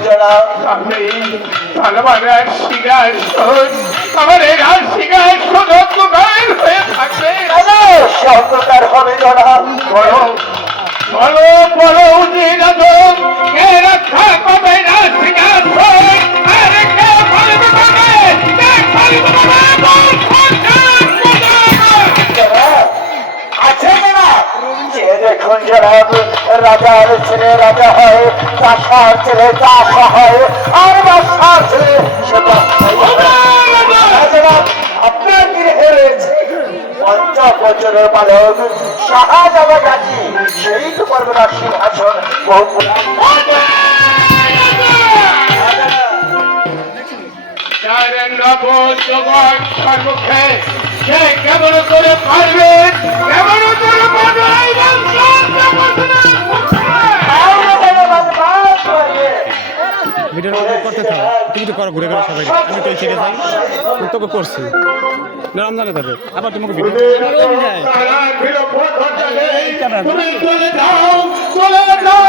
জনা আমার সিংহাসন আমার এই সিংহাসন অন্ধকার হয়ে থাকবে অন্ধকার হবে জনা বলো বলো বলো উদিনাদম কে রক্ষা করবে না সিংহাসন আর কে পালবে পাবে কে পালবে আছে না যে দেখুন জনাব রাজার ছেলে রাজা হয় চাষার ছেলে চাষা হয় আর বাসার ছেলে জনাব আপনার গৃহে রয়েছে 50 বছরের বালক শাহজাদা গাজী সেই তো পারবে না সিংহাসন সম্মুখে সে কেমন করে পারবে কেমন করে ভিডিও করতে থাকো তুমি তো করো ঘুরে ঘুরে সবাই আমি তো ছেড়ে যাই আমি তোকে করছি না রমজানে তাদের আবার তোমাকে ভিডিও চলে যাও